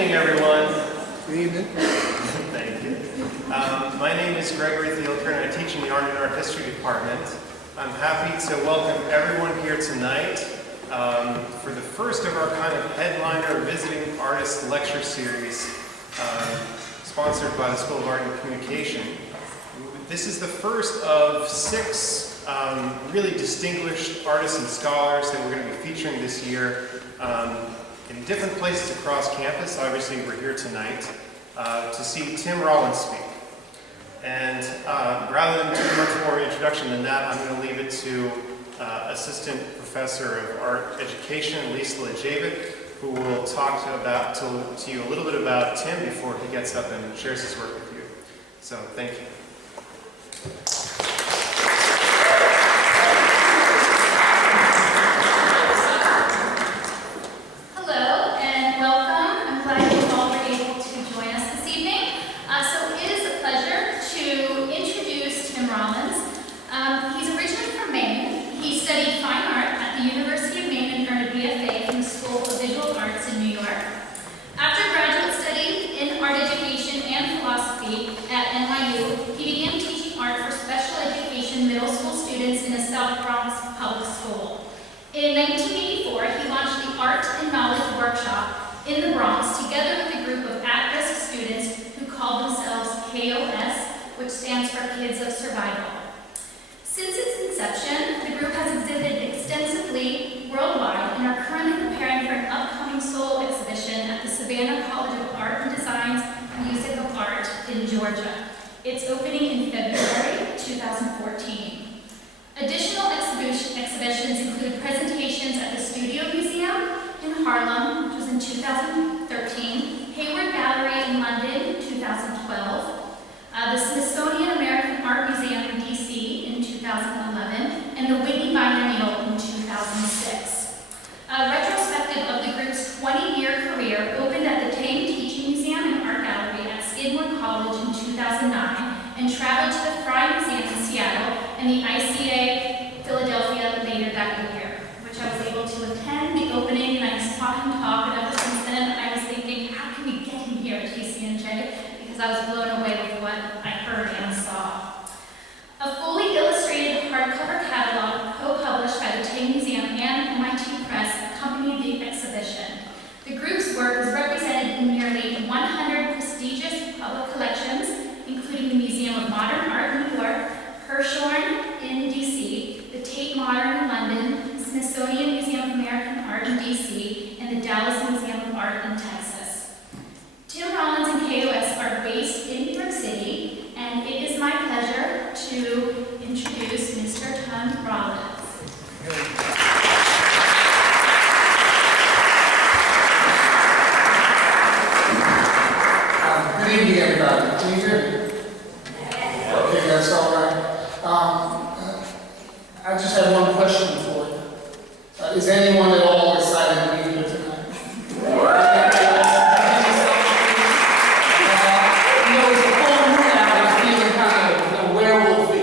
evening, everyone. Good evening. Thank you. My name is Gregory Thielker, and I teach in the Art and Art History Department. I'm happy to welcome everyone here tonight for the first of our kind of headliner visiting artist lecture series sponsored by the School of Art and Communication. This is the first of 6 really distinguished artists and scholars that we're going to be featuring this year in different places across campus. Obviously, we're here tonight to see Tim Rollins speak. And rather than too much more introduction than that, I'm going to leave it to Assistant Professor of Art Education, Lisa Lejevic, who will talk to you a little bit about Tim before he gets up and shares his work with you. So, thank you. In 1984, he launched the Art and Knowledge Workshop in the Bronx together with a group of at-risk students who called themselves KOS, which stands for Kids of Survival. Since its inception, the group has exhibited extensively worldwide and are currently preparing for an upcoming solo exhibition at the Savannah College of Art and Design's Music of Art in Georgia. It's opening in February 2014. Additional exhibitions included presentations at the Studio Museum in Harlem, which was in 2013, Hayward Gallery in London, 2012, the Smithsonian American Art Museum in DC in 2011, and the Whitney Biennial in 2006. A retrospective of the group's 20-year career opened at the Tang Teaching Museum and Art Gallery at Skidmore College in 2009 and traveled to the Frye Museum in Seattle and the ICA Philadelphia later that year, which I was able to attend the opening, and I just talk, and ever since then I was thinking, how can we get him here at TCNJ? Because I was blown away with what I heard and saw. A fully illustrated hardcover catalog, co-published by the Tang Museum and MIT Press, accompanied the exhibition. The group's work is represented in nearly 100 prestigious public collections, including the Museum of Modern Art in New York, Hirshhorn in DC, the Tate Modern in London, Smithsonian Museum of American Art in DC, and the Dallas Museum of Art in Texas. Tim Rollins and KOS are based in New York City, and it is my pleasure to introduce Mr. Tim Rollins. Good evening, everybody. Can you hear me? Okay, that's all right. I just have one question for you. Is anyone at all excited to be here tonight? It's a full moon out. I'm feeling kind of werewolfy.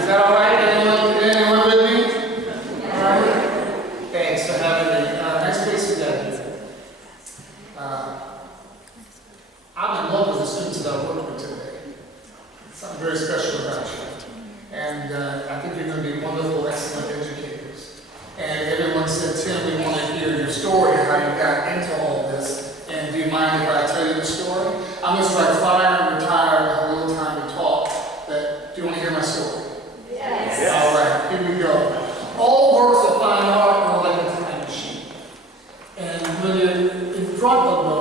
Is that all right? Anyone with me? All right. Thanks for having me. Nice place together. I'm in love with the students that I work with today. Something very special about you. And I think you're going to be wonderful, excellent educators. And everyone said, Tim, we want to hear your story, how you got into all this. And do you mind if I tell you the story? I'm just like fire, retired, have a little time to talk. But do you want to hear my story? Yes. All right, here we go. All works of fine art are like a time machine. And when you're in front of them,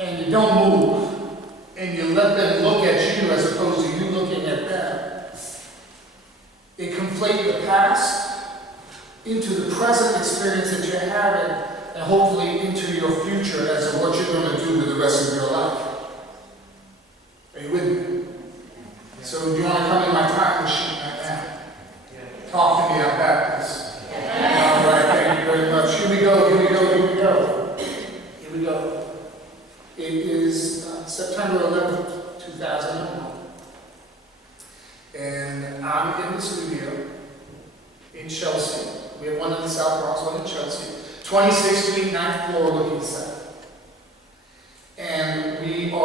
and you don't move, and you let them look at you as opposed to you looking at them, they conflate the past into the present experience that you're having, and hopefully into your future as to what you're going to do with the rest of your life. Are you with me? So do you want to come in my time machine right now? Talk to me about this. All right, thank you very much. Here we go, here we go, here we go. Here we go. It is September 11th, 2001. And I'm in the studio in Chelsea. We have one in the South Bronx, one in Chelsea. 26th Street, 9th floor, looking south.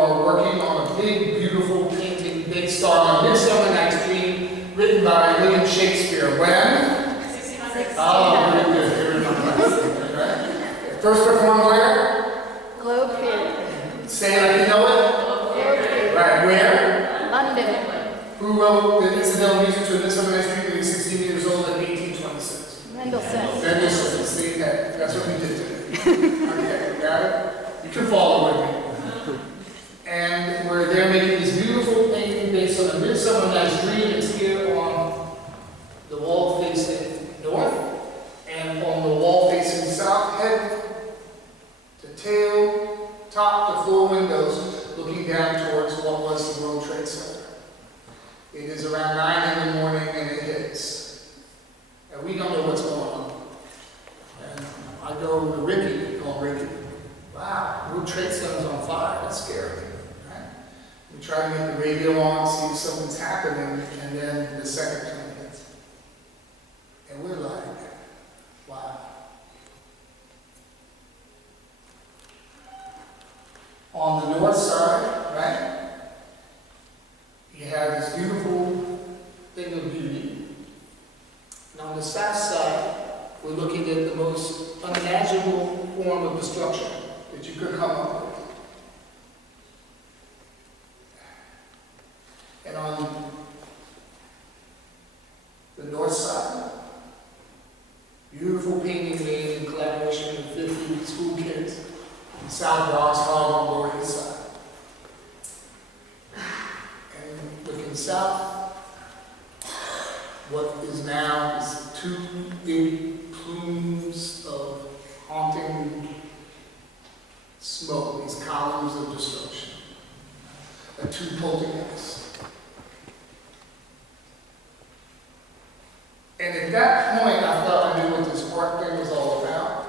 are working on a big, beautiful painting based on A Midsummer Night's Dream, written by William Shakespeare. When? 1600. Oh, very good. You remember that. First performed where? Globe Theatre. Say it like you know it. Globe Theatre. Right, where? London. Who wrote the incidental music to A Midsummer Night's Dream when he was 16 years old in 1826? Mendelssohn. Mendelssohn. See that? That's what we did today. Okay, got it? You can follow with me. And where they're making this beautiful painting based on A Midsummer Night's Dream. It's here on the wall facing north and on the wall facing south, head to tail, top to floor windows, looking down towards what was the World Trade Center. It is around 9 in the morning and it hits. And we don't know what's going on. And I go to Ricky, call Ricky. Wow, World Trade Center's on fire. That's scary. Right? We try to get the radio on, see if something's happening, and then the second plane hits. And we're like, wow. On the north side, right, you have this beautiful thing of beauty. And on the south side, we're looking at the most unimaginable form of destruction that you could come up with. And on the north side, beautiful painting made in collaboration with 50 school kids in South Bronx, Harlem, Lower East Side. And looking south, what is now is two big plumes of haunting smoke, these columns of destruction, two poltergeists. And at that point, I thought I knew what this art thing was all about.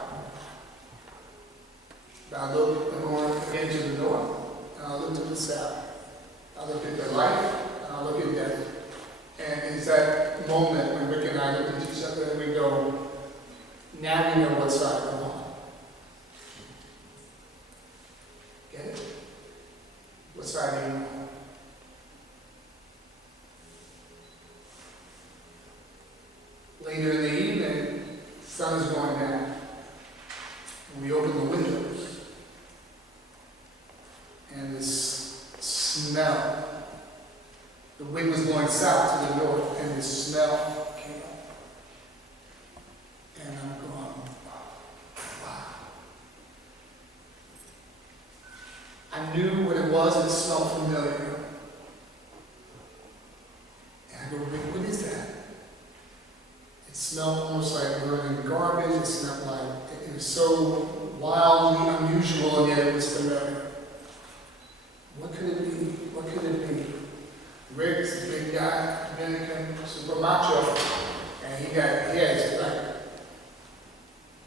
I looked again to the north, and I looked to the south. I looked at their life, and I looked at death. And it's that moment when Rick and I look at each other and we go, now we know what side we're on. Get it? What side are you on? Later in the evening, the sun is going down. And we open the windows. And this smell, the wind was going south to the north, and this smell came up. And I'm going, wow. I knew what it was, it smelled familiar. And I go, Rick, what is that? It smelled almost like burning garbage. It smelled like, it was so wildly unusual, and yet it was familiar. What could it be? What could it be? Rick's a big guy, Dominican, super macho, and he has like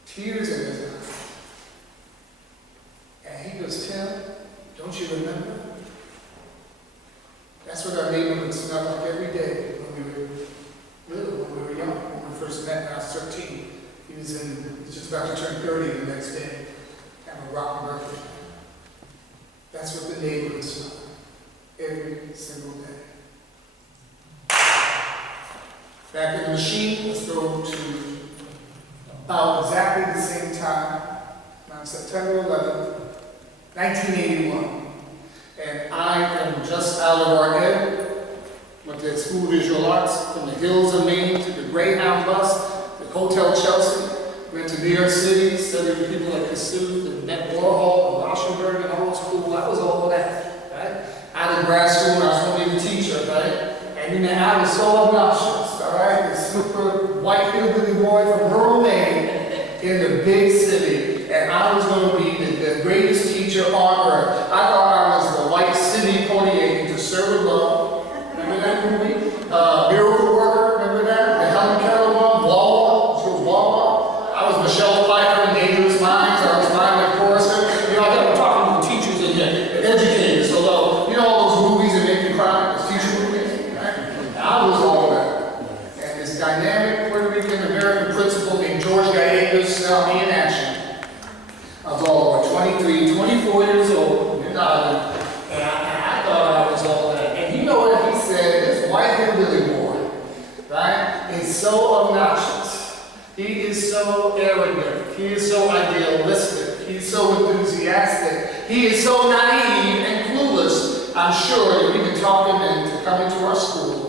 tears in his eyes. And he goes, Tim, don't you remember? That's what our neighborhood smelled like every day when we were little, when we were young, when we first met when I was 13. He was just about to turn 30 the next day, have a rotten birthday. That's what the neighborhood smelled like every single day. Back in the machine, let's go to about exactly the same time, on September 11th, 1981. And I am just out of our head, went to School of Visual Arts, from the hills of Maine to the Greyhound bus, to Hotel Chelsea, went to New York City, studied with people like Kossuth and met Warhol and Rauschenberg and all those cool. I was all of that, right? Out of grad school, I was going to be a teacher, right? And you know, I was so obnoxious, all right? This super white hillbilly boy from rural Maine in the big city, and I was going to be the greatest teacher on earth. I thought I was the white Sidney Poitier to serve with love. Remember that movie? Miracle Worker, remember that? The Helen Keller one, Wawa, she was Wawa. I was Michelle Pfeiffer in Dangerous Minds. I was Violet Forrester. You know, I got talking to teachers and educators. Although, you know all those movies that make you cry, those teacher movies, right? I was all of that. And this dynamic Puerto Rican American principal named George Gallegos saw me in action. I was all over 23, 24 years old, and I is so obnoxious. He is so arrogant. He is so idealistic. He's so enthusiastic. He is so naive and clueless. I'm sure that we can talk him into coming to our school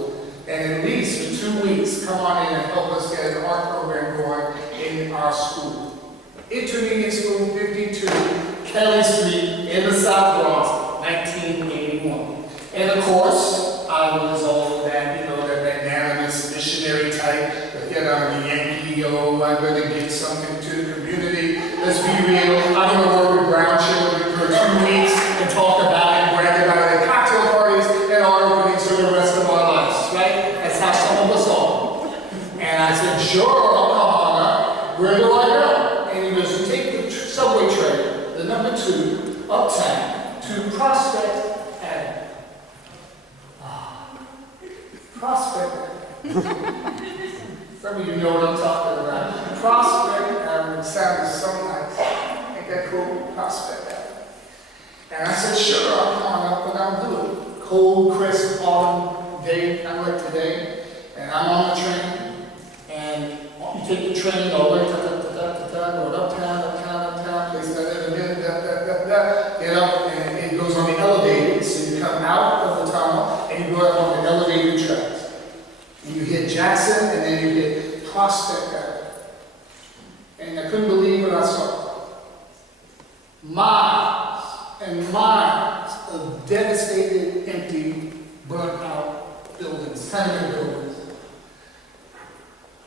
and at least for 2 weeks come on in and help us get an art program going in our school. Intermediate School 52, Kelly Street in the South Bronx, 1981. And of course, I was all that, that magnanimous missionary type, that I'm a Yankee, I'm going to give something to the community. Let's be real, I'm going to work with brown children for 2 weeks and talk about it and brag about it at cocktail parties and art openings for the rest of our lives, right? That's how some of us are. And I said, sure, I'll come on up. Where do I go? And he goes, take the subway train, the number 2, uptown, to Prospect Avenue. Prospect Avenue. Some of you know what I'm talking about. Prospect Avenue sounds so nice. Ain't that cool? Prospect Avenue. And I said, sure, I'll come on up and I'll do it. Cold, crisp, autumn day, kind of like today. And I'm on the train. And you take the train all the way to going uptown, place and it goes on the elevated, so you come out of the tunnel and you go up on the elevated tracks. And you hit Jackson and then you hit Prospect Avenue. And I couldn't believe what I saw. Miles and miles of devastated, empty, burnt out buildings, tenement buildings.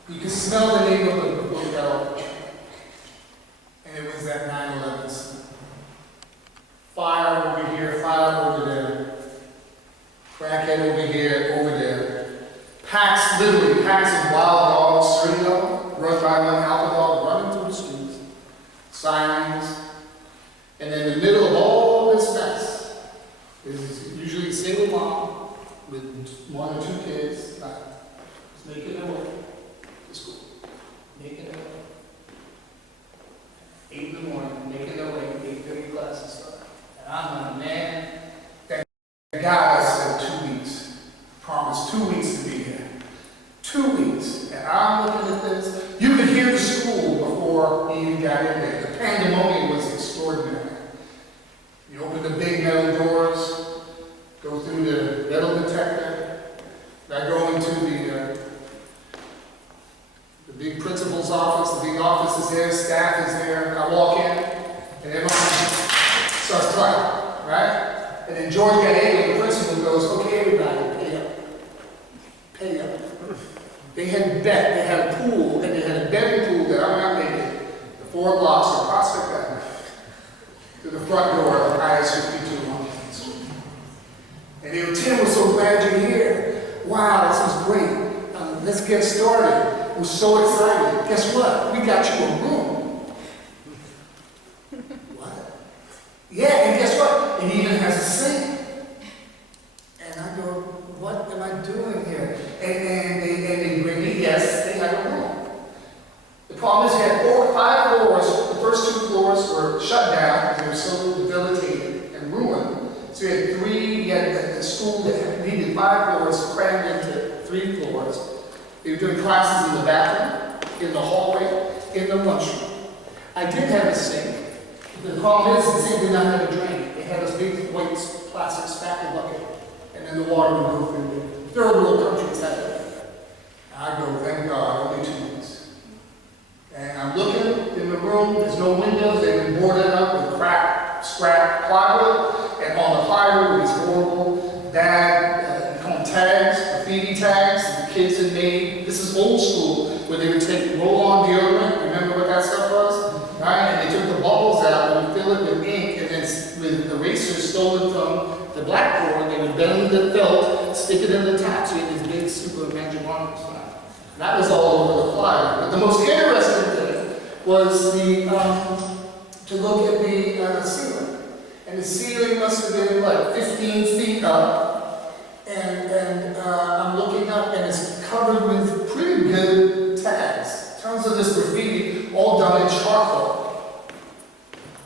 You could smell the neighborhood before you got off the train. And it was that 9/11 scene. Fire over here, fire over there. Crackhead over here, over there. Packs, literally packs of wild dogs, 30 of them, run by one alpha dog running through the streets. Sirens. And in the middle of all this mess is usually a single mom with 1 or 2 kids, just making their way to school. Making their way. 8 in the morning, making their way, 8:30 classes start. And I'm like, man, that guy said 2 weeks. Promised 2 weeks to be here. 2 weeks. And I'm looking at this. You could hear the school before he even got in there. The pandemonium was extraordinary. You open the big metal doors, go through the metal detector. I go into the big principal's office. The big office is there, staff is there. I walk in, and everyone starts clapping, right? And then George Gallego, the principal, goes, okay, everybody, pay up. Pay up. They had they had a pool, and they had a betting pool that I'm not making. The 4 blocks of Prospect Avenue to the front door of IS-52 on Main Street. And they were, Tim, we're so glad you're here. Wow, this is great. Let's get started. We're so excited. Guess what? We got you a room. What? Yeah, and guess what? It even has a sink. And I go, what am I doing here? And they bring me, yes, they had a room. The problem is you had 4 or 5 floors. The first 2 floors were shut down because they were so debilitated and ruined. So you had 3, you had a school that needed 5 floors crammed into 3 floors. They were doing classes in the bathroom, in the hallway, in the lunchroom. I did have a sink. The problem is the sink did not have a drain. It had a big white plastic spackle bucket. And then the water would go through there. Third world countries had it. I go, thank God, only 2 weeks. And I'm looking in the room, there's no windows, they've been boarded up with cracked, scrap plywood, and on the plywood was horrible, bad, you call them tags, graffiti tags, that the kids had made. This is old school, where they would take roll-on deodorant, remember what that stuff was? Right? And they took the bubbles out and would fill it with ink, and then with erasers stolen from the blackboard, they would bend the felt, stick it in the top, so you had this big super magic marker sign. That was all over the flyer. But the most interesting thing was to look at the ceiling. And the ceiling must have been, like, 15 feet up. And I'm looking up, and it's covered with pretty good tags. Tons of this graffiti, all done in charcoal.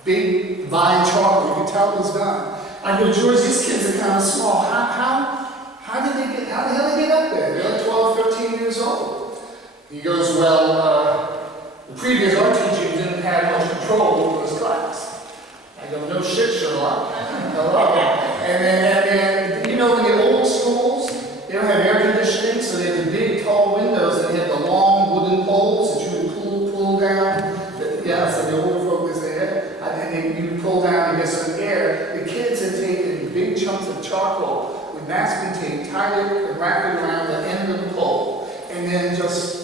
Big vine charcoal. You can tell it was done. I go, George, these kids are kind of small. How the hell did they get up there? They're like 12, 13 years old. He goes, well, the previous art teacher didn't have much control over his class. I go, no shit, Sherlock. And then, you know, in the old schools, they don't have air conditioning, so they had the big, tall windows, and they had the long wooden poles that you would pull down. Yeah, so the older folk was there. And then you pull down and get some air. The kids had taken big chunks of charcoal with masking tape, tied it and wrapped it around the end of the pole, and then just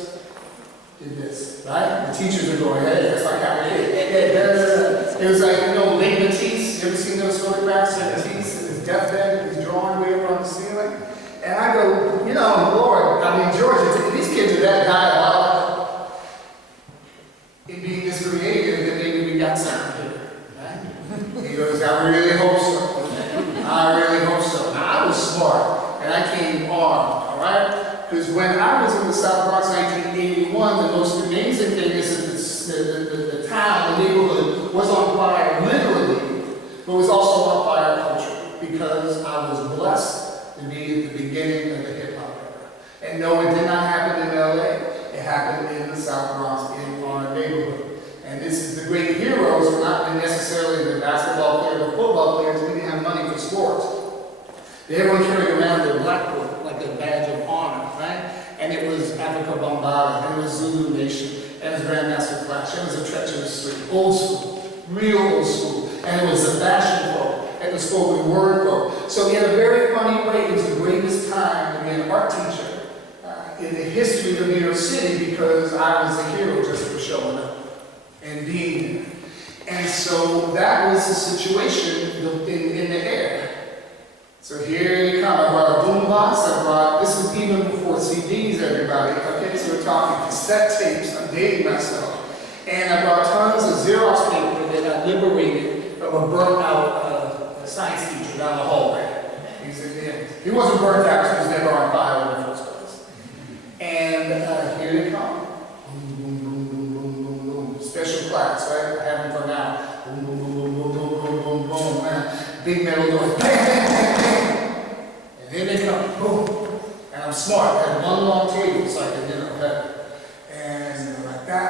did this, right? The teachers would go, hey, that's like how it is. It was like, you know, Lake Matisse. You ever seen those photographs of Matisse in his deathbed, his drawing way up on the ceiling? And I go, you know, Lord, I mean, George, if these kids are that diabolical in being this creative, then maybe we got something here, right? He goes, I really hope so. I really hope so. Now, I was smart, and I came armed, all right? Because when I was in the South Bronx in 1981, the most amazing thing is that the town, the neighborhood, was on fire, literally, but was also on fire culturally, because I was blessed to be at the beginning of the hip-hop era. And no, it did not happen in LA. It happened in the South Bronx, in our neighborhood. And this is the great heroes, not necessarily the basketball players or football players. We didn't have money for sports. Everyone carried around their black book like a badge of honor, right? And it was Africa Bombada, and it was Zulu Nation, and it was Grandmaster Flash, and it was a treacherous street, old school, real old school. And it was a fashion folk, and the spoken word folk. So in a very funny way, it was the greatest time to be an art teacher in the history of New York City, because I was a hero just for showing up and being there. And so that was the situation in the air. So here they come. I brought a boombox. This was even before CDs, everybody. Okay, so we're talking cassette tapes. I'm dating myself. And I brought tons of Xerox paper that I liberated from a burnt out science teacher down the hallway. He wasn't burnt out because he was never on fire in the first place. And here they come. Boom, boom, boom, boom, boom, boom, boom. Special class, right? I have them for now. Boom, boom, boom, boom, boom, boom, boom, boom, boom. Big metal doors. Bang, bang, bang, bang. And then they come. Boom. And I'm smart. I had one long table so I could, and they're like that.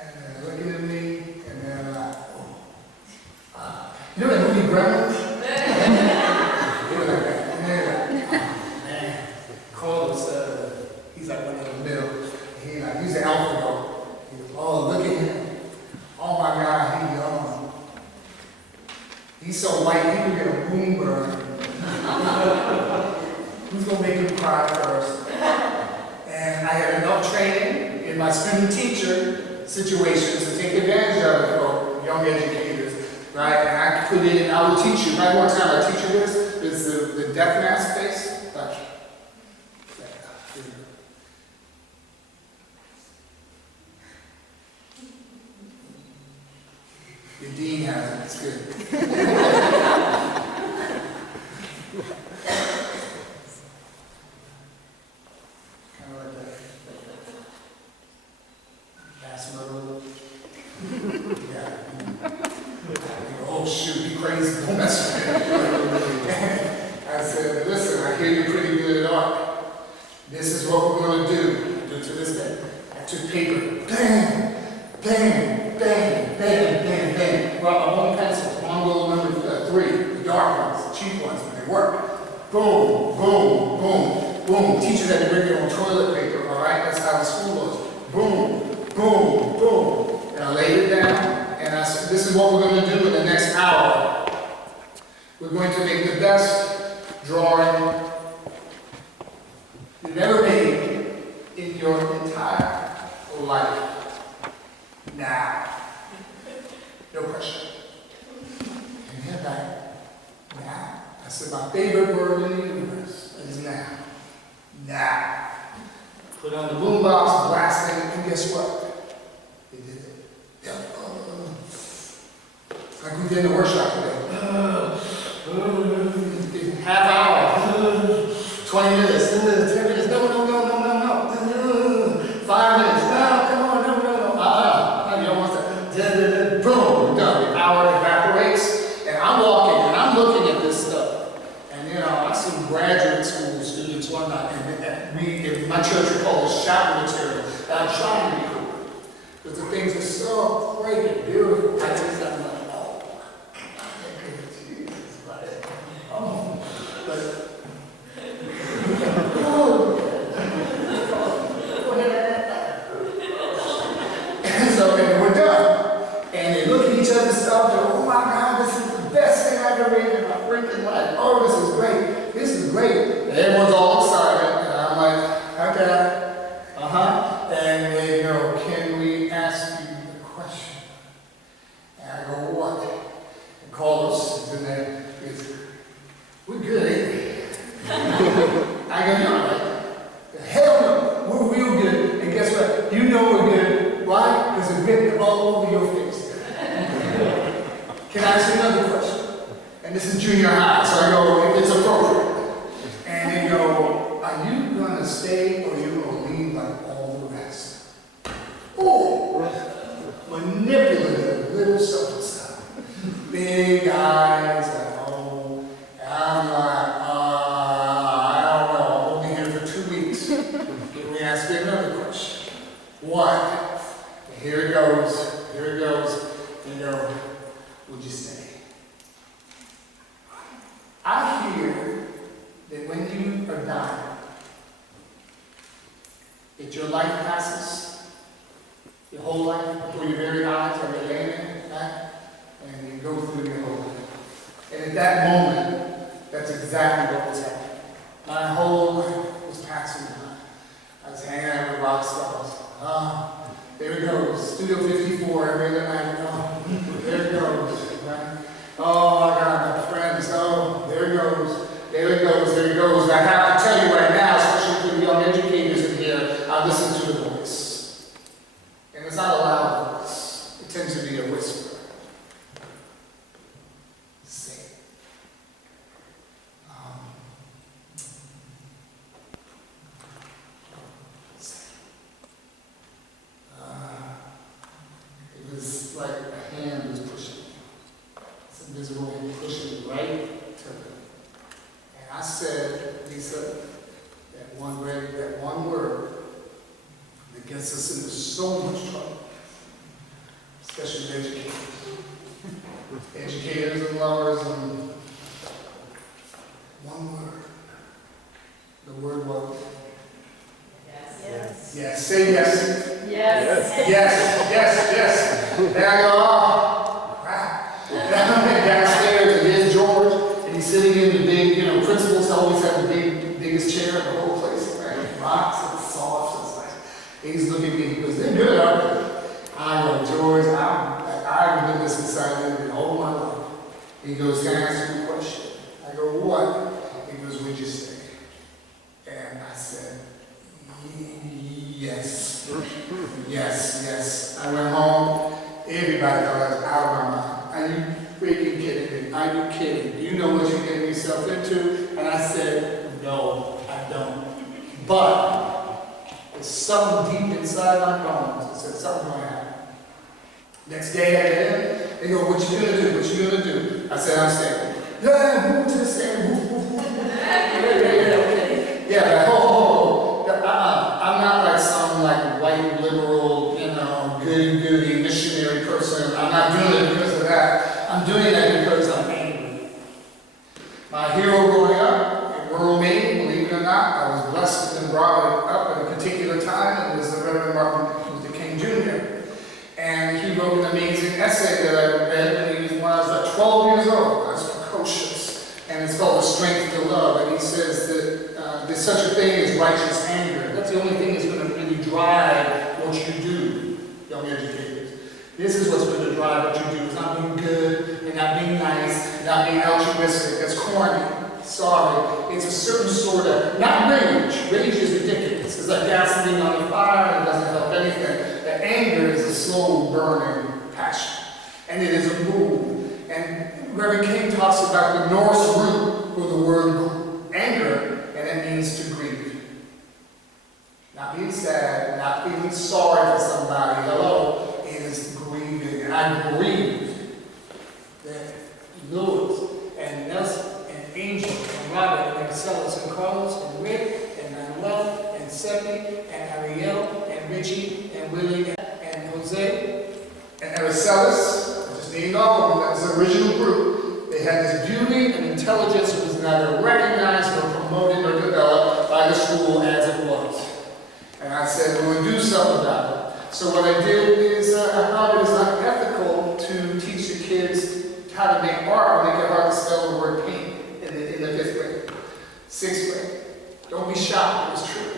And they're looking at me. And they're like, oh. You know that movie Gremlins? They were like that. And they're like, oh, man. Carlos, he's like one of the middle. He's an alpha dog. He goes, oh, look at him. Oh my God, he's young. He's so white, he could get a boom burn. Who's gonna make him cry first? And I had enough training in my student-teacher situations to take advantage of it for young educators, right? And I put it in, I will teach you. Right, one time I teach you this is the death mask face. Touch. The dean has it, it's good. Kind of like that. Fast mode. Yeah. Oh shoot, you crazy, don't mess with me. I said, listen, I hear you're pretty good at art. This is what we're going to do. I do it to this day. I took paper, bang, bang, bang, bang, bang, bang. Brought my own pencils, Mongol number 3, the dark ones, the cheap ones, but they work. Boom, boom, boom, boom. Teachers had to bring their own toilet paper, all right? That's how the school was. Boom, boom, boom. And I laid it down, and I said, this is what we're going to do in the next hour. We're going to make the best drawing you've ever made in your entire life. Now. No question. And then now. I said my favorite word in the universe is now. Now. Put on the boombox, blasting, and guess what? They did it. Yeah. Like we did in the workshop today. Half hour. 20 minutes. 10 minutes. No. 5 minutes. No, come on. No. You don't want that. Boom. Done. The hour evaporates. And I'm walking and I'm looking at this stuff. And I see graduate school students, whatnot, and my church would call it shower material. I'm trying to be cool. Because the things are so great and beautiful. I just, I'm like, oh, Jesus, like, oh, but, and so and we're done. And they look at each other's stuff, and oh my God, this is the best thing I've ever read in my freaking life. Oh, this is great. This is great. And everyone's all excited. And I'm like, okay, And they go, can we ask you a question? And I go, what? And Carlos is in there. He goes, we're good, ain't we? I go, no, like, hell no, we're real good. And guess what? You know we're good. Why? Because it's written all over your face. Can I ask you another question? And this is junior high, so I go, if it's appropriate. And they go, are you going to stay or are you going to leave like all the rest? Oh, manipulative little so-and-so. Big eyes at home. And I'm like, I don't know, I'm only here for 2 weeks. Can we ask you another question? What? And here it goes, You know, would you stay? I hear that when you are dying, that your life passes, your whole life, before your very eyes, or you're laying there, right? And you go through your whole life. And at that moment, that's exactly what was happening. My whole life was passing by. I was hanging out with rock stars. There it goes, Studio 54 every other night. Oh, there it goes, right? Oh my God, my friends, oh, there it goes. I have to tell you right now, especially for the young educators in here, I listen to the voice. And it's not a loud voice. It tends to be a whisper. Say it. It was like a hand was pushing. It's invisible hand pushing right to me. And I said, Lisa, that one word that gets us into so much trouble, especially educators. Educators and lovers, and one word. The word was Yes. yes. Say yes. Yes. Yes. And I go, oh, crap. And I'm downstairs, and there's George, and he's sitting in the big, principals always have the biggest chair in the whole place, right? Rocks and soft, it's like, he's looking at me, he goes, they're good, aren't they? I go, George, I've been this excited all my life. He goes, can I ask you a question? I go, what? He goes, would you stay? And I said, yes. Yes. I went home. Everybody thought I was out of my mind. Are you freaking kidding me? Are you kidding? Do you know what you're getting yourself into? And I said, no, I don't. But there's something deep inside my bones that said something going to happen. Next day I get in. They go, what you gonna do? What you gonna do? I said, I'm staying. Yeah, move to the stand. Yeah, I'm not like some like white liberal, goody missionary person. I'm not doing it because of that. I'm doing it because I'm angry. My hero growing up in rural Maine, believe it or not, I was blessed and brought up at a particular time, and it was the Reverend Martin Luther King Jr. And he wrote an amazing essay that I read when I was like 12 years old. I was precocious. And it's called The Strength to Love. And he says that there's such a thing as righteous anger. That's the only thing that's going to really drive what you do, young educators. This is what's going to drive what you do. It's not being good, and not being nice, and not being altruistic. That's corny. Sorry. It's a certain sort of, not rage. Rage is ridiculous. It's like gasoline on the fire and it doesn't help anything. The anger is a slow burning passion. And it is a move. And Reverend King talks about the Norse root for the word anger, and it means to grieve. Not being sad, not feeling sorry for somebody. Hello, it is grieving. And I grieve that Louis and Nelson and Angel and Robert and Marcellus and Carlos and Rick and Manuel and Seppi and Ariel and Rick Reggie and Willie and Jose and Araceli. I just named all of them. That was the original group. They had this beauty and intelligence that was neither recognized nor promoted nor developed by the school as it was. And I said, we're going to do something about it. So what I did is I thought it was unethical to teach the kids how to make art when they could hardly spell the word paint in the 5th grade, 6th grade. Don't be shocked, it was true.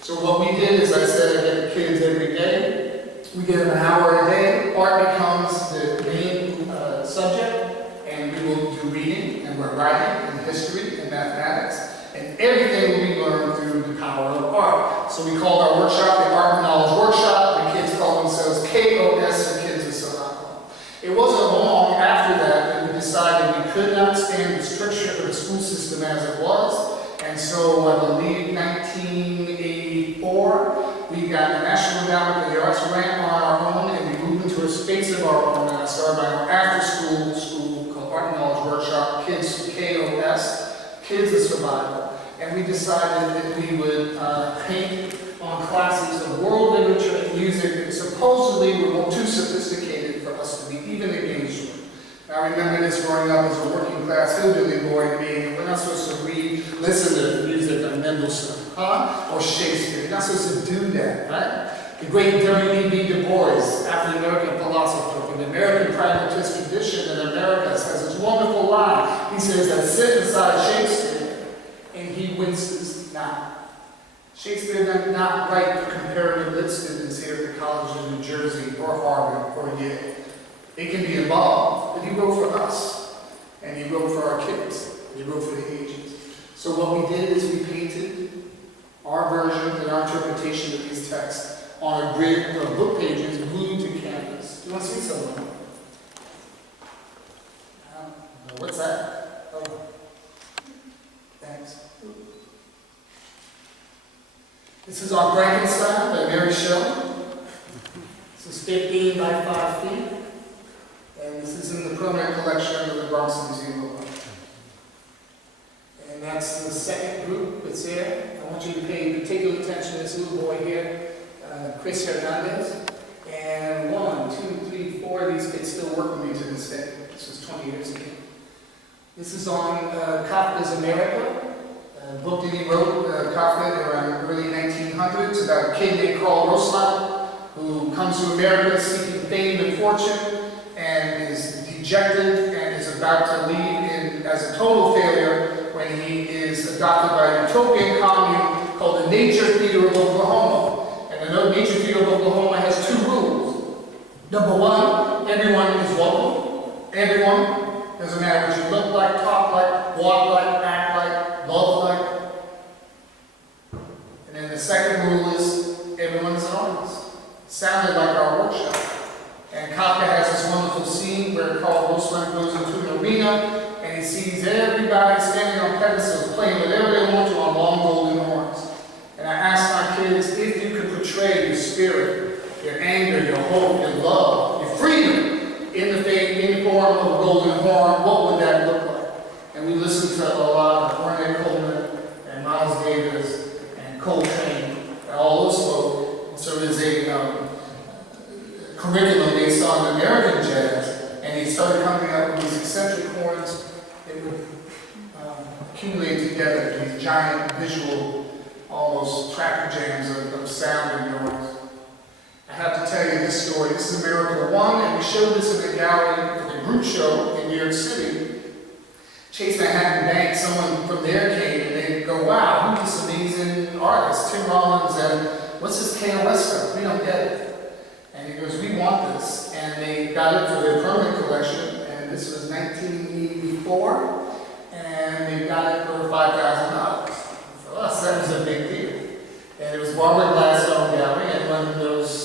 So what we did is I said I get the kids every day. We give them an hour a day. Art becomes the main subject, and we will do reading, and we're writing, and history, and mathematics. And everything will be learned through the power of art. So we called our workshop the Art and Knowledge Workshop. The kids called themselves KOS, or Kids of Survival. It wasn't long after that we decided we could not stand the stricture of the school system as it was. And so I believe 1984, we got the National Endowment for the Arts grant on our own, and we moved into a space of our own. And I started my after-school school called Art and Knowledge Workshop, Kids KOS, Kids of Survival. And we decided that we would paint on classes of world literature and music that supposedly were too sophisticated for us to be even engaged with. I remember this growing up as a working class hillbilly boy being, we're not supposed to listen to music like Mendelssohn, or Shakespeare. You're not supposed to do that, right? The great W.E.B. Du Bois, African-American philosopher from the American pragmatist tradition in America, has this wonderful line. He says, I sit beside Shakespeare, and he winces not. Shakespeare did not write for comparative lit students here at the College of New Jersey, or Harvard, or Yale. It can be involved, but he wrote for us, and he wrote for our kids, and he wrote for the ages. So what we did is we painted our version and our interpretation of these texts on a grid of book pages glued to canvas. You want to see some of them? What's that? Oh, thanks. This is our Frankenstein by Mary Shelley. This is 15 by 5 feet. And this is in the permanent collection of the Bronx Museum of Art. And that's the second group that's there. I want you to pay particular attention to this little boy here, Chris Hernandez. And 1, 2, 3, 4 of these kids still work with me to this day. This was 20 years ago. This is on Kafka's America, a book that he wrote, Kafka, around the early 1900s, about a kid named Carl Rossland, who comes to America seeking fame and fortune, and is dejected and is about to leave as a total failure when he is adopted by a utopian commune called the Nature Theater of Oklahoma. And the Nature Theater of Oklahoma has 2 rules. Number 1, everyone is welcome. Everyone. Doesn't matter what you look like, talk like, walk like, act like, love like. And then the second rule is everyone is an artist. Sounded like our workshop. And Kafka has this wonderful scene where Carl Rossland goes into an arena and he sees everybody standing on pedestals playing whatever they want to on long golden horns. And I asked my kids, if you could portray your spirit, your anger, your hope, your love, your freedom in the form of a golden horn, what would that look like? And we listened to a lot of Ornette Coleman and Miles Davis and Coltrane and all those folks. So there's a curriculum based on American jazz, and he started coming up with these eccentric horns that would accumulate together these giant visual, almost traffic jams of sound and noise. I have to tell you this story. This is America 1, and we showed this in the gallery for the group show in New York City. Chase Manhattan Bank, someone from there came, and they go, wow, who's this amazing artist? Tim Rollins, and what's this KOS stuff? We don't get it. And he goes, we want this. And they got it for their permanent collection, and this was 1984, and they got it for $5,000. For us, that was a big deal. And it was Barbara Gladstone Gallery, and one of those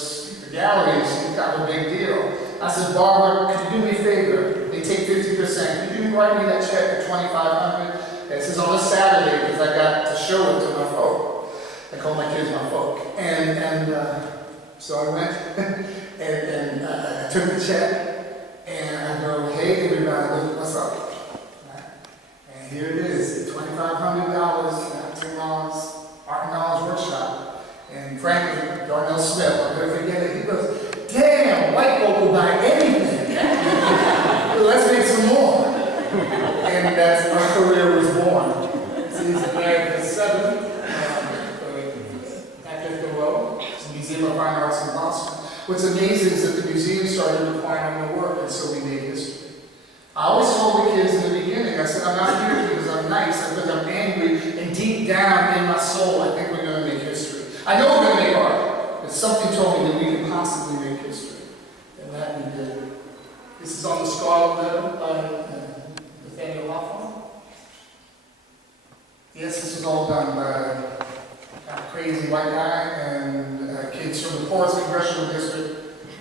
galleries, it got a big deal. I said, Barbara, could you do me a favor? They take 50%. Could you write me that check for $2,500? This is on a Saturday, because I got to show it to my folk. I call my kids my folk. So I went and I took the check, and I go, hey, everybody, look what's up. And here it is, $2,500, Tim Rollins Art and Knowledge Workshop. And And frankly, Darnell Smith, I'll never forget it, he goes, damn, white folk will buy anything. Let's make some more. And that's our career was born. So he's married for 7, at Fifth Row, it's the Museum of Fine Arts in Boston. What's amazing is that the museum started requiring the work, and so we made history. I always told the kids in the beginning, I said, I'm not here because I'm nice, I because I'm angry, and deep down in my soul, I think we're going to make history. I know we're going to make art, but something told me that we could possibly make history, and that we did. This is on the Scarlet Letter by Nathaniel Hawthorne. Yes, this was all done by a crazy white guy and kids from the poorest congressional district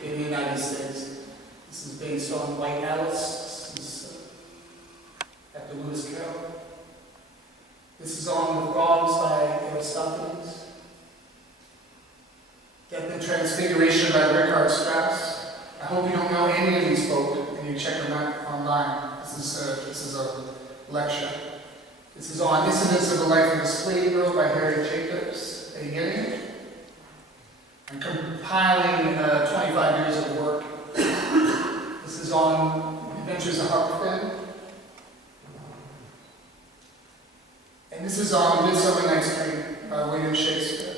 in the United States. This is based on White Alice. This is at the Lewis Carroll. This is on the Frogs by Aristophanes. Death and Transfiguration by Richard Strauss. I hope you don't know any of these folk and you check them out online. This is a lecture. This is on Incidents of the Life of a Slave Girl by Harriet Jacobs. Are you getting it? I'm compiling 25 years of work. This is on Adventures of Huck Finn. And this is on Midsummer Night's Dream by William Shakespeare.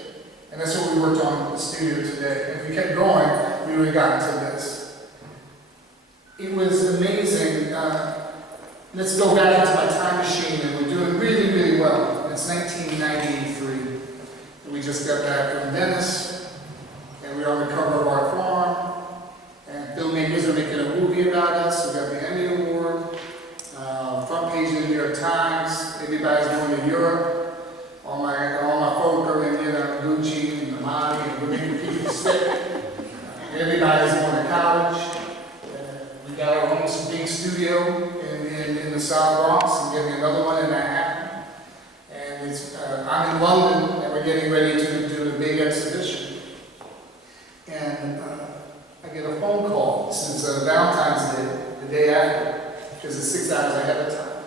And that's what we worked on in the studio today. And if we kept going, we would have gotten to this. It was amazing. Let's go back into my time machine, and we're doing really, really well. It's 1993. And we just got back from Venice, and we're on the cover of our farm, and filmmakers are making a movie about us. We got the Emmy Award, front page of the New York Times. Everybody's going to Europe. All my folk are in Gucci and Armani, and we're making people sick. Everybody's going to college. We got our own big studio in the South Bronx, and getting another one in Manhattan. And I'm in London, and we're getting ready to do a big exhibition. And I get a phone call since Valentine's Day, the day after, because it's 6 hours ahead of time.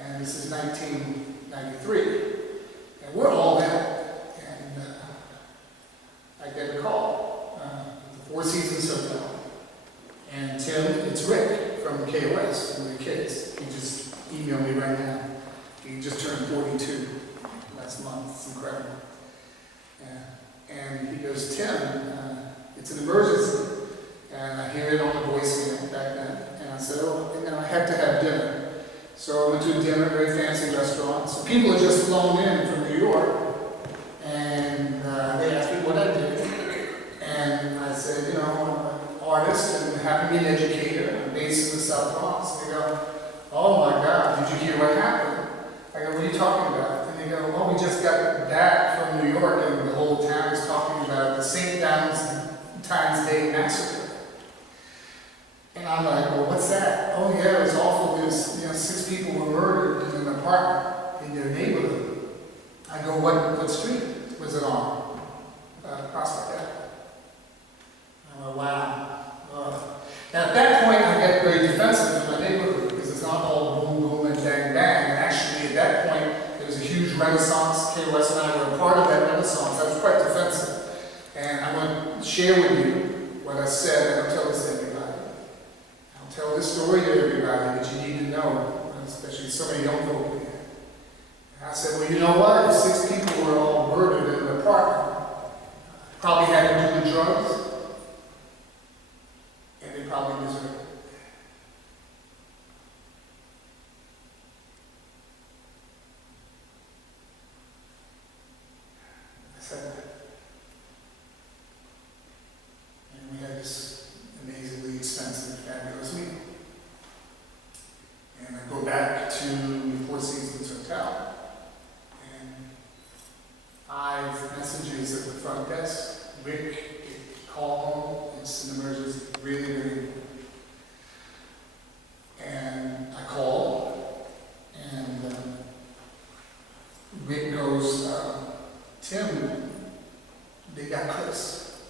And this is 1993. And we're all there. And I get a call at the Four Seasons Hotel. And Tim, it's Rick from KOS, and the kids. He just emailed me right now. He just turned 42 last month. It's incredible. And he goes, Tim, it's an emergency. And I hear it on the voicemail back then. And I said, I have to have dinner. So I went to a dinner, very fancy restaurant. So people had just flown in from New York. And they asked me what I did. And I said, I'm an artist and happen to be an educator. I'm based in the South Bronx. They go, oh my God, did you hear what happened? I go, what are you talking about? And they go, well, we just got back from New York and the whole town is talking about the St. Valentine's Day massacre. And I'm like, well, what's that? Oh yeah, it was awful. There's, 6 people were murdered in an apartment in their neighborhood. I go, what street was it on? Prospect Avenue. I went, wow. Now at that point, I get very defensive in my neighborhood because it's not all boom, boom, and bang, bang. And actually, at that point, there was a huge renaissance. KOS and I were a part of that renaissance. I was quite defensive. And I'm going to share with you what I said. I don't tell this to everybody. I'll tell this story to everybody that you need to know, especially so many young people here. And I said, well, you know what? If 6 people were all murdered in an apartment, probably had to do the drugs. And they probably deserve it. I said that. And we had this amazingly expensive, fabulous meal. And I go back to the Four Seasons Hotel. And 5 messages at the front desk. Rick, call home. It's an emergency, really, really important. And I call, and Rick goes, Tim, they got Chris.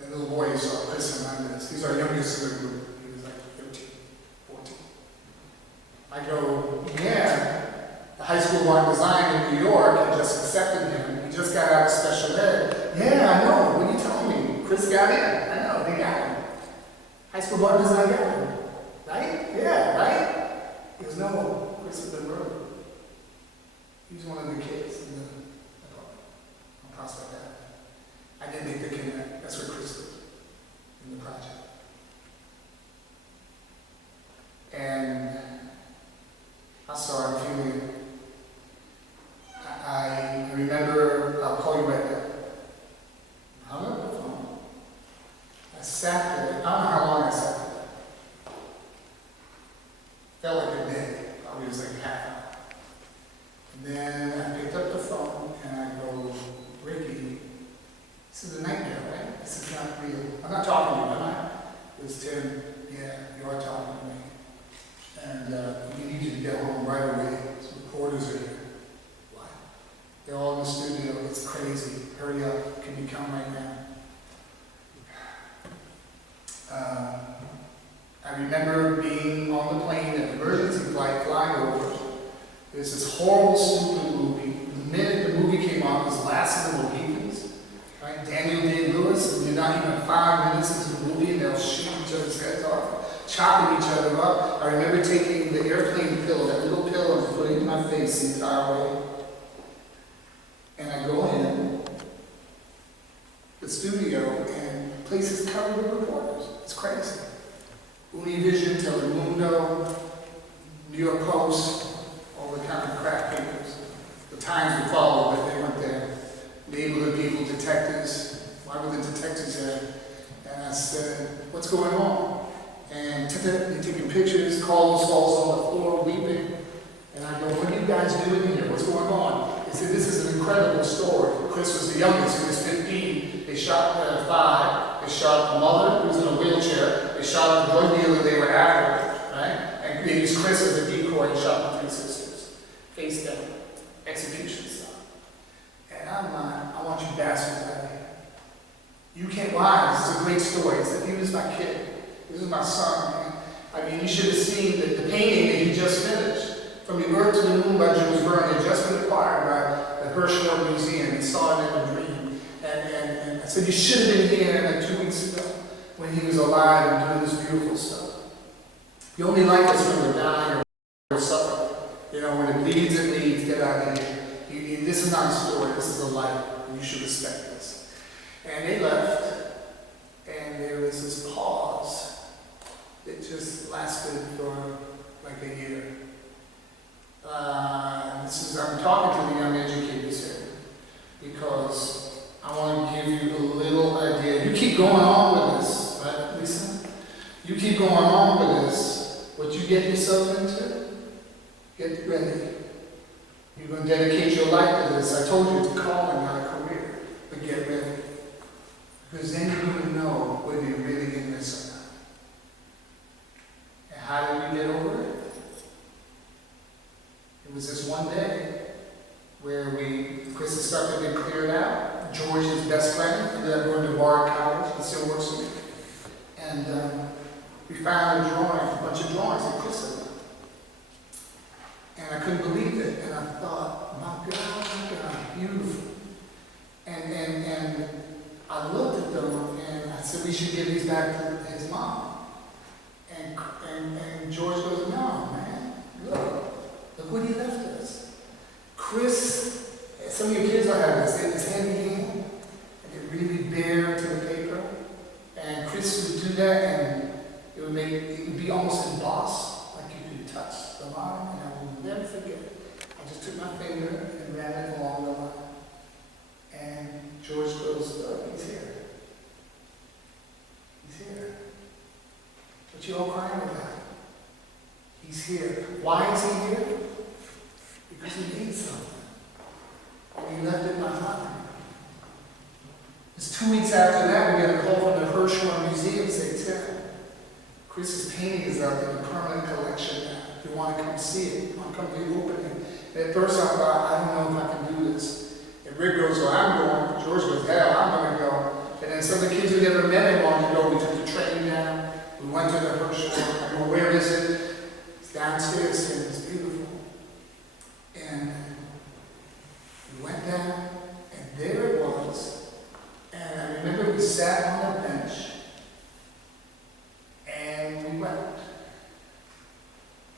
That little boy you saw, Chris Hernandez. He's our youngest in the group. He was like 13, 14. I go, yeah, the high school of art design in New York had just accepted him. He just got out of special Chris got in. I know, they got him. High school partners, I got him. Right? Yeah, right? He goes, no, Chris has been murdered. He was one of the kids in the apartment on Prospect Avenue. I didn't make the connect. That's where Chris lived, in the project. And I saw him feeling. I remember, I'll call you right back. I hung up the phone. I sat there. I don't know how long I sat there. Felt like a day. Probably was like half an hour. And then I picked up the phone and I go, Ricky, this is a nightmare, right? This is not real. I'm not talking to you, am I? It was Tim. Yeah, you are talking to me. And we need you to get home right away. Some reporters are here. What? They're all in the studio. It's crazy. Hurry up. Can you come right now? I remember being on the plane, an emergency flight, flying over. There's this horrible, stupid movie. The minute the movie came on, it was Last of the Mohicans. Right? Daniel Day-Lewis, and you're not even 5 minutes into the movie, and they'll shoot each other's heads off, chopping each other up. I remember taking the airplane pillow, that little pillow, and putting it in my face the entire way. And I go in the studio, and the place is covered with reporters. It's crazy. Univision, Telemundo, New York Post, all the kind of crap papers. The Times would follow, but they weren't there. Neighborhood people, detectives. Why were the detectives there? And I said, what's going on? And they're taking pictures. Carlos falls on the floor weeping. And I go, what are you guys doing here? What's going on? They said, this is an incredible story. Chris was the youngest. He was 15. They shot 5. They shot a mother who was in a wheelchair. They shot the drug dealer they were after, right? And they used Chris as a decoy and shot the 3 sisters. Face down. Execution style. And I'm like, I want you bastards out of here. You can't lie. This is a great story. It's that he was my kid. This is my son, man. I mean, you should have seen the painting that he just finished. From the Earth to the Moon by Jules Verne. It had just been acquired by the Hirshhorn Museum. He saw it in a dream. And I said, you should have been here like 2 weeks ago when he was alive and doing this beautiful stuff. You only like us when we're dying or suffering. You know, when it bleeds, it leads. Get out of here. This is not a story. This is a life. And you should respect this. And they left. And there was this pause that just lasted for like a year. I'm talking to the young educators here because I want to give you a little idea. You keep going on with this, right, Lisa? You keep going on with this. What you get yourself into, get ready. You're going to dedicate your life to this. I told you it's a calling, not a career. But get ready. Because then you're going to know whether you're really in this or not. And how do we get over it? It was this one day where Chris's stuff had been cleared out. George, his best friend, ended up going to Warwick College. He still works with me. And we found a bunch of drawings that Chris had done. And I couldn't believe it. And I thought, my God, beautiful. And I looked at them and I said, we should give these back to his mom. And George goes, no, man, look what he left us. Chris, some of your kids will have this. They have this handy hand, and they really bare to the paper. And Chris would do that, and it would be almost embossed, like you could touch the line. And I will never forget it. I just took my finger and ran it along the line. And George goes, look, he's here. He's here. What you all crying about? He's here. Why is he here? Because he needs something. And he left it behind. It's 2 weeks after that, we got a call from the Hirshhorn Museum saying, Tim, Chris's painting is out in the permanent collection now. If you want to come see it, you want to come to the opening. And at first I thought, I don't know if I can do this. And Rick goes, well, I'm going. George goes, hell, I'm going to go. And then some of the kids who never met him wanted to go. We took the train down. We went to the Hirshhorn. I go, where is it? It's downstairs, and it's beautiful. And we went down, and there it was. And I remember we sat on the bench and we wept.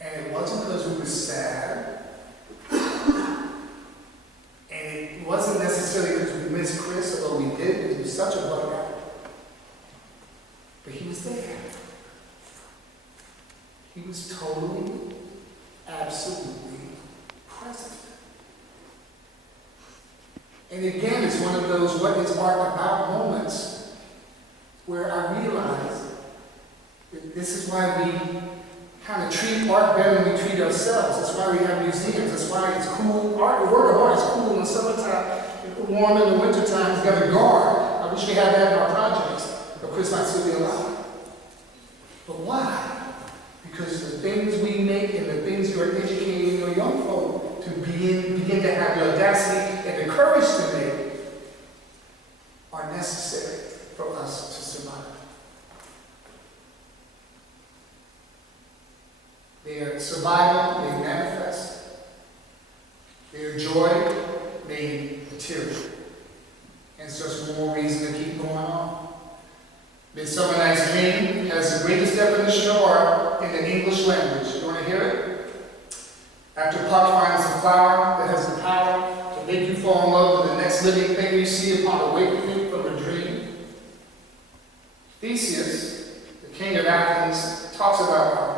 And it wasn't because we were sad. And it wasn't necessarily because we missed Chris, although we did, because he was such a bright guy. But he was there. He was totally, absolutely present. And again, it's one of those what is art about moments where I realize that this is why we kind of treat art better than we treat ourselves. That's why we have museums. That's why it's cool. Art, the work of art is cool in the summertime, warm in the wintertime. It's got a guard. I wish we had that in our projects, but Chris might still be alive. But why? Because the things we make and the things you are educating your young folk to begin to have the audacity and the courage to make are necessary for us to survive. Their survival made manifest, their joy made material. And it's just one more reason to keep going on. Midsummer Night's Dream has the greatest definition of art in the English language. You want to hear it? After Puck finds a flower that has the power to make you fall in love with the next living thing you see upon awakening from a dream, Theseus, the king of Athens, talks about art.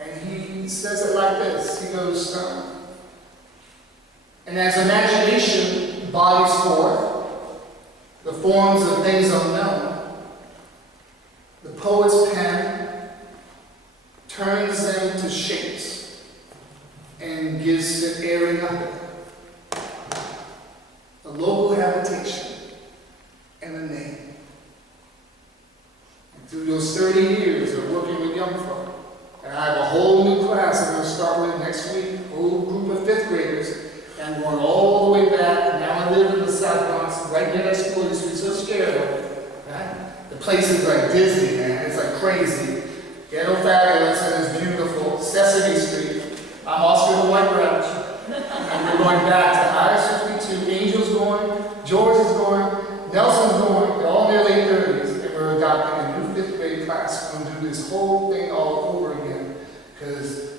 And he says it like this. He goes, and as imagination bodies forth the forms of things unknown, the poet's pen turns them to shapes and gives them airing up a local habitation and a name. And through those 30 years of working with young folk, and I have a whole new class I'm going to start with next week, a whole group of 5th graders, and going all the way back. And now I live in the South Bronx, right near that school. I used to be so scared of, right? The place is like Disney, man. It's like crazy. Ghetto fabulous and it's beautiful. Sesame Street. I'm Oscar the White Grouch. And we're going back to I-62. Angel's going, George is going, Nelson's going. They're all in their late 30s. And we're adopting a new 5th grade class. We're going to do this whole thing all over again. Because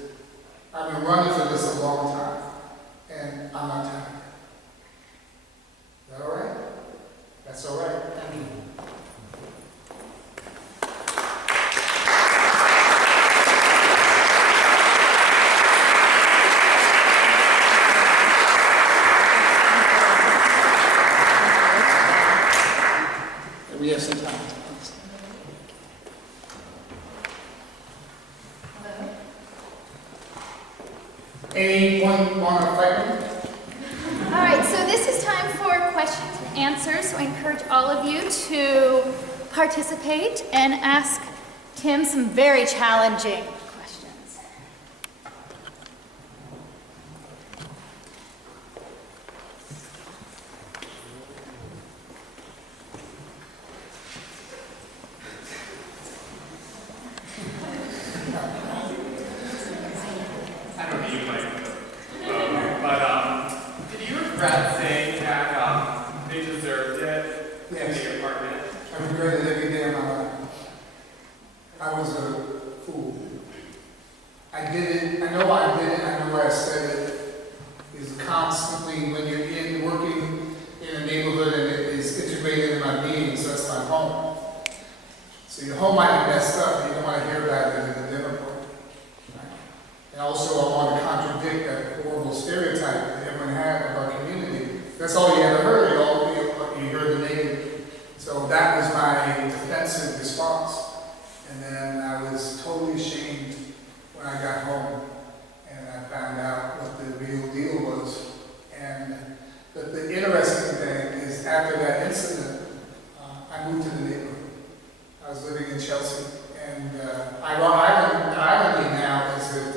I've been running for this a long time. And I'm not tired. Is that all right? That's all right. Thank you. We have some time. Anyone want to fight me? All right, so this is time for questions and answers. So I encourage all of you to participate and ask Tim some very challenging questions. I don't know, you might. Did you regret saying that they deserved it in the apartment? I regret it every day of my life. I was a fool. I did it, I know why I did it, I know why I said it. Is constantly when you're working in a neighborhood and it is integrated in my being, so that's my home. So your home might be messed up, and you don't want to hear about it in the dinner party. Right? And also I want to contradict that horrible stereotype that everyone had of our community. That's all you ever heard, you heard the name. So that was my defensive response. And then I was totally ashamed when I got home and I found out what the real deal was. And but the interesting thing is after that incident, I moved to the neighborhood. I was living in Chelsea. And the irony now is that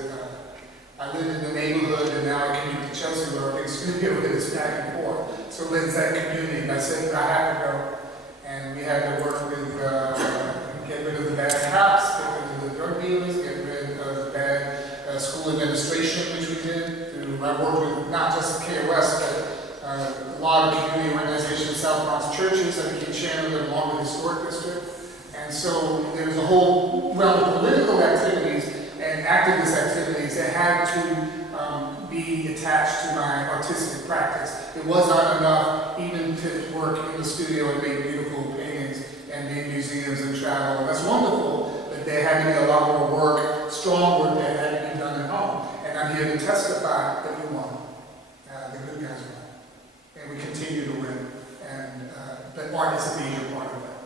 I live in the neighborhood and now I commute to Chelsea where our big studio is back and forth. So it's that community. I said I had to go. And we had to work with, get rid of the bad cops, get rid of the drug dealers, get rid of the bad school administration, which we did. I worked with not just KOS, but a lot of community organizations, South Bronx churches. I became chairman of the Longwood Historic District. And so there was a whole realm of political activities and activist activities that had to be attached to my artistic practice. It was not enough even to work in the studio and make beautiful paintings and be in museums and travel. And that's wonderful, but there had to be a lot more work, strong work that had to be done at home. And I'm here to testify that we won. The good guys won. And we continue to win. And but art is a major part of that.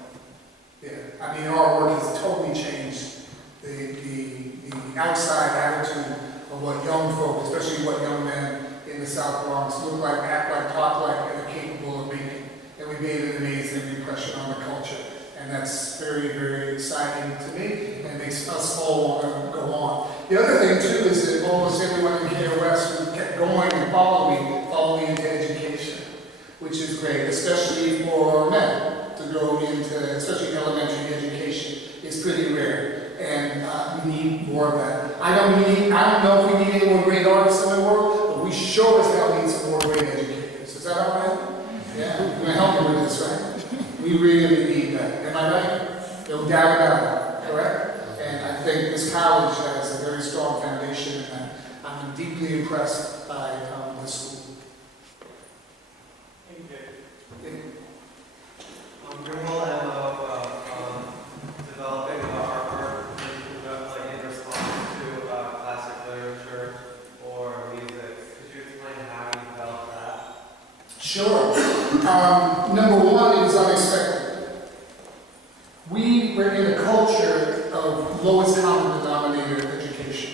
Yeah, I mean, our work has totally changed the outside attitude of what young folk, especially what young men in the South Bronx look like, act like, talk like, and are capable of making. And we made an amazing impression on the culture. And that's very, very exciting to me and makes us all want to go on. The other thing, too, is that almost everyone in KOS who kept going and followed me into education, which is great, especially for men to go into, especially elementary education, is pretty rare. And we need more of that. I don't know if we need any more great artists in the world, but we sure as hell need some more great educators. Is that all right? Yeah, we're going to help you with this, right? We really need that. Am I right? No doubt about it, correct? And I think this college has a very strong foundation in that. I'm deeply impressed by this school. Thank you. Yeah. Your whole MO of developing our art like in response to classic literature or music. Could you explain how you developed that? Sure. Number one, it was unexpected. We were in a culture of lowest common denominator education,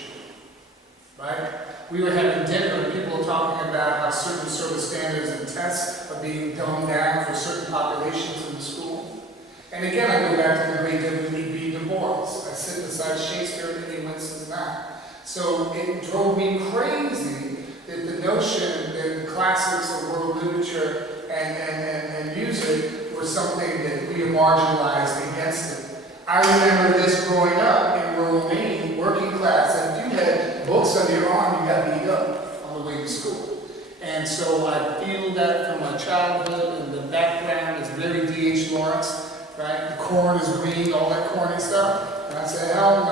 right? We were having dinner and people were talking about how certain sort of standards and tests are being dumbed down for certain populations in the school. And again, I go back to the great W.E.B. Du Bois. I sit beside Shakespeare and he Winston's mouth. So it drove me crazy that the notion that the classics of world literature and music were something that we marginalized against it. I remember this growing up in rural Maine, working class, and if you had books under your arm, you got beat up on the way to school. And so I feel that from my childhood, and the background is very D.H. Lawrence, right? The corn is green, all that corny stuff. And I said, hell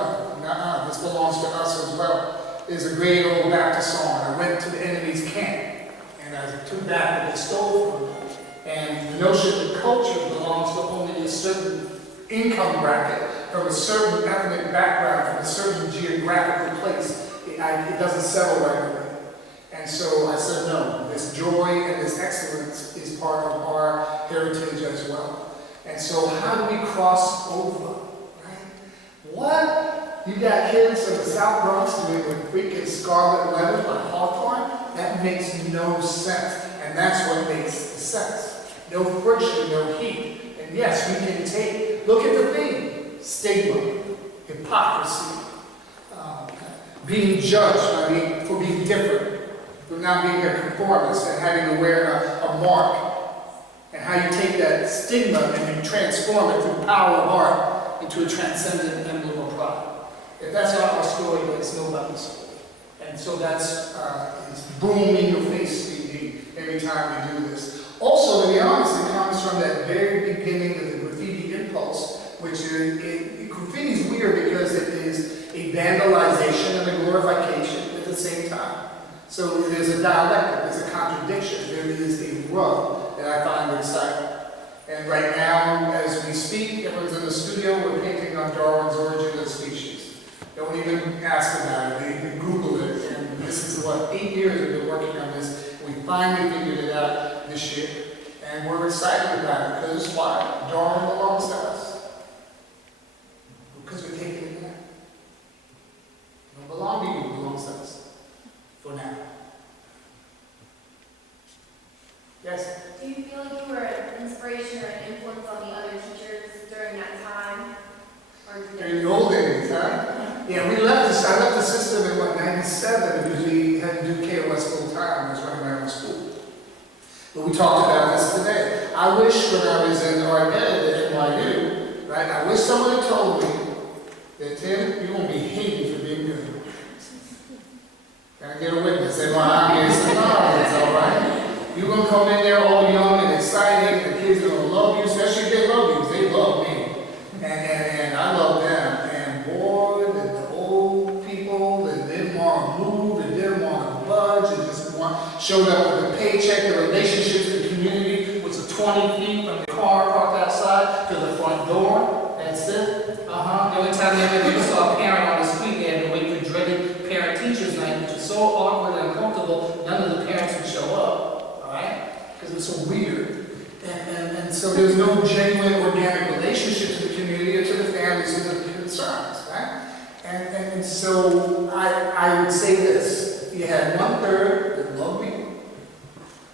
no, this belongs to us as well. There's a great old Baptist song. I went to the enemy's camp, and I took back what they stole from me. And the notion that culture belongs to only a certain income bracket, from a certain ethnic background, from a certain geographical place, it doesn't settle right away. And so I said, no, this joy and this excellence is part of our heritage as well. And so how do we cross over, right? What? You got kids in the South Bronx doing the freaking Scarlet Letter by Hawthorne? That makes no sense. And that's what makes the sense. No friction, no heat. And yes, we can take, look at the theme, stigma, hypocrisy, being judged for being different, for not being a conformist and having to wear a mark. And how you take that stigma and you transform it through the power of art into a transcendent emblem of pride. If that's not our story, then it's nobody's story. And so that's it's boom in your face every time we do this. Also, to be honest, it comes from that very beginning of the graffiti impulse, which graffiti is weird because it is a vandalization and a glorification at the same time. So there's a dialectic, there's a contradiction, there is a rub that I find exciting. And right now, as we speak, everyone's in the studio, we're painting on Darwin's Origin of Species. Don't even ask about it, you can Google it, and this is what, 8 years we've been working on this. We finally figured it out this year, and we're excited about it, because why? Darwin belongs to us. Because we're taking it back. It don't belong to you, it belongs to us. For now. Yes? Do you feel like you were an inspiration or an influence on the other teachers during that time? Or During the old days, huh? Yeah, I left the system in, 97, because we had to do KOS full time. I was running my own school. But we talked about this today. I wish when I was in Art Ed at NYU, right, I wish someone had told me that, Tim, you're going to be hated for being good. Can I get a witness? They want to give some knowledge, all right? You're gonna come in there all young and exciting, and the kids are gonna love you, especially if they love you, 'cause they love me. And I love them. And boy, the old people that didn't want to move, and didn't want to budge, and just showed up with a paycheck, the relationships in the community was 20 feet from the car parked outside to the front door. That's it. The only time they ever saw a parent on the street, they had to wait for dreaded parent-teachers night, which was so awkward and uncomfortable, none of the parents would show up, all right? Because it was so weird. And so there's no genuine organic relationship to the community or to the families who have concerns, right? And so I would say this. You had 1/3 that loved me,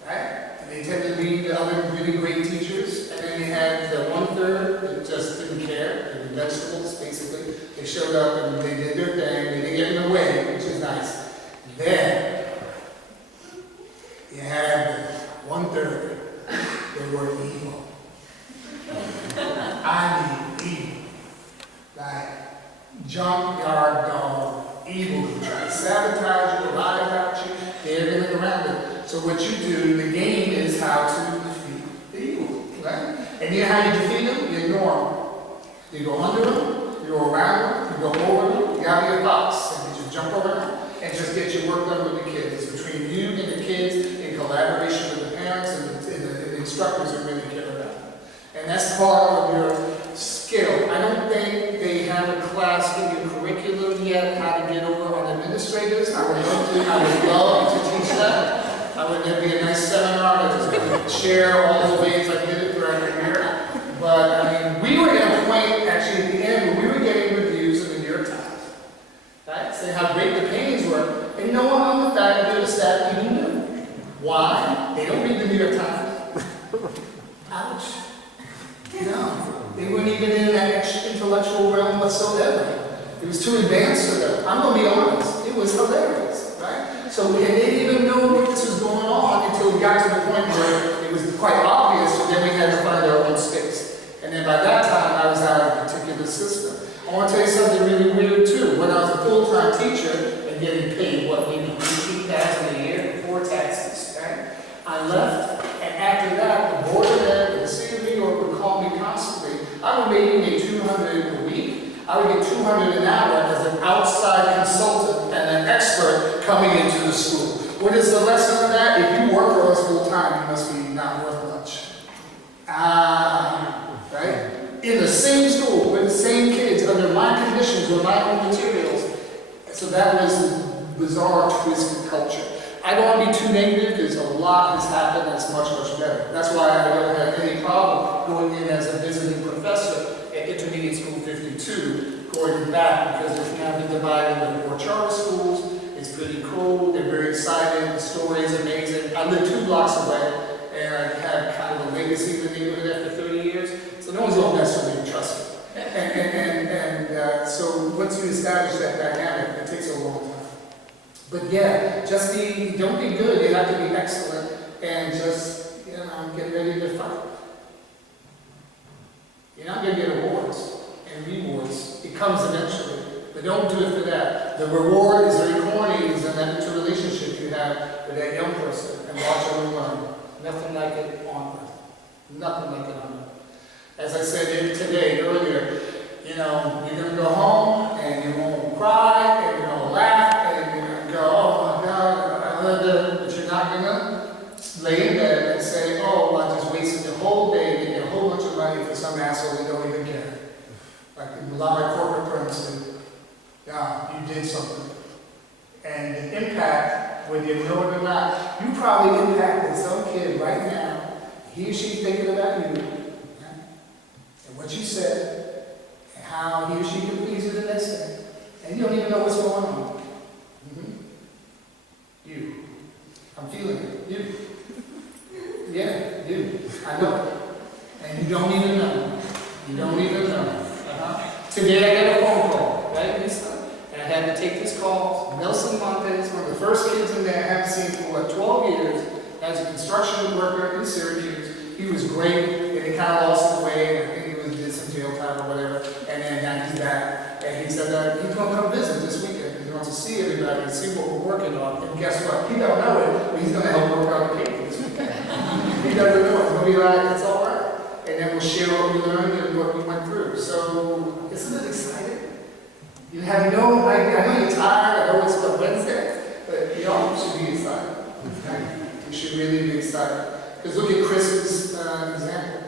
right? And they tended to be the other really great teachers. And then you had the 1/3 that just didn't care. They were vegetables, basically. They showed up and they did their thing. They didn't get in the way, which is nice. Then you had 1/3 that were evil. I mean evil. Like junkyard dog. Evil to try to sabotage you, lie about you, everything around it. So what you do, the game is how to defeat the evil, right? And you know how you defeat them? You ignore them. You go under them, you go around them, you go over them, you gotta be a box, and you just jump around and just get your work done with the kids. It's between you and the kids in collaboration with the parents and the instructors who really care about them. And that's part of your skill. I don't think they have a class in your curriculum yet how to get over on administrators. I would love to teach that. That'd be a nice seminar that just share all the ways I did it throughout the year. But I mean, we were at a point actually at the end where we were getting reviews in the New York Times, right? Saying how great the paintings were, and no one on the faculty or the staff even knew. Why? They don't read the New York Times. Ouch. No. They weren't even in that intellectual realm whatsoever. It was too advanced for them. I'm going to be honest. It was hilarious, right? So and they didn't even know what this was going on until we got to the point where it was quite obvious, and then we had to find our own space. And then by that time, I was out of a particular system. I want to tell you something really weird, too. When I was a full-time teacher and getting paid, what, maybe $18,000 a year before taxes, right? I left, and after that, the board of ed and the city of New York would call me constantly. I would maybe get $200 a week. I would get $200 an hour as an outside consultant and an expert coming into the school. What is the lesson of that? If you work for us full time, you must be not worth much. Right? In the same school, with the same kids, under my conditions, with my own materials. So that was a bizarre twist in culture. I don't want to be too negative because a lot has happened that's much, much better. That's why I don't have any problem going in as a visiting professor at Intermediate School 52, going back because it's now been divided into 4 charter schools. It's pretty cool. They're very excited. The story is amazing. I live 2 blocks away, and I have kind of a legacy in the neighborhood after 30 years. So no one's going to mess with me, trust me. So once you establish that dynamic, it takes a long time. But yeah, don't be good, you have to be excellent, and just, get ready to fight. You're not going to get awards and rewards. It comes eventually, but don't do it for that. The reward is very corny, is in that relationship you have with that young person, and watch them run. Nothing like it on earth. Nothing like it on earth. As I said earlier, you're going to go home, and you're going to cry, and you're going to laugh, and you're going to go, oh my God, but you're not going to lay in bed and say, oh, I just wasted the whole day getting a whole bunch of money for some asshole that don't even care. Like a lot of corporate firms do. Yeah, you did something. And the impact, whether you know it or not, you probably impacted some kid right now. He or she's thinking about you, okay? And what you said, and how he or she can please you the next day. And you don't even know what's going on. You. I'm feeling it. You. Yeah, you. I know. And you don't even know. You don't even know. Today I got a phone call, right, Lisa? And I had to take this call. Nelson Montes, one of the first kids in there I haven't seen for 12 years, as a construction worker in Syracuse. He was great, and he kind of lost his way, and I think he did some jail time or whatever. And then now he's back, and he said that he's going to come visit this weekend. He wants to see everybody and see what we're working on. And guess what? He don't know it, but he's going to help work out the paper this weekend. he doesn't know, it's gonna be like, it's all right. And then we'll share what we learned and what we went through. So, isn't it exciting? You have no idea, I know you're tired, I know it's the Wednesday, but you all should be excited. Okay? You should really be excited. Because look at Chris's example.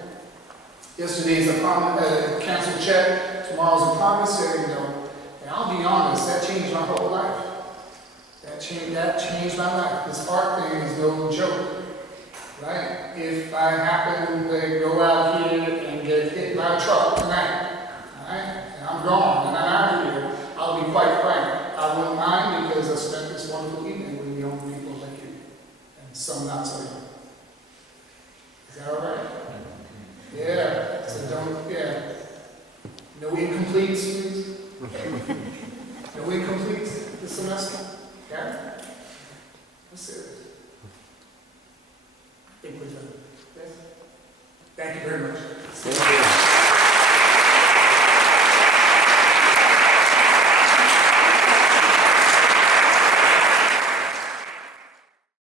Yesterday's a canceled check, tomorrow's a promissory note. And I'll be honest, that changed my whole life. That changed my life. This art thing is no joke. Right? If I happen to go out here and get hit by a truck tonight, alright, and I'm gone and I'm out of here, I'll be quite frank. I wouldn't mind because I spent this wonderful evening with young people like you. And some not so young. Is that alright? Yeah. So don't, yeah. No incompletes, please. No incompletes this semester. Okay? That's it. I think we're done. Yes? Thank you very much.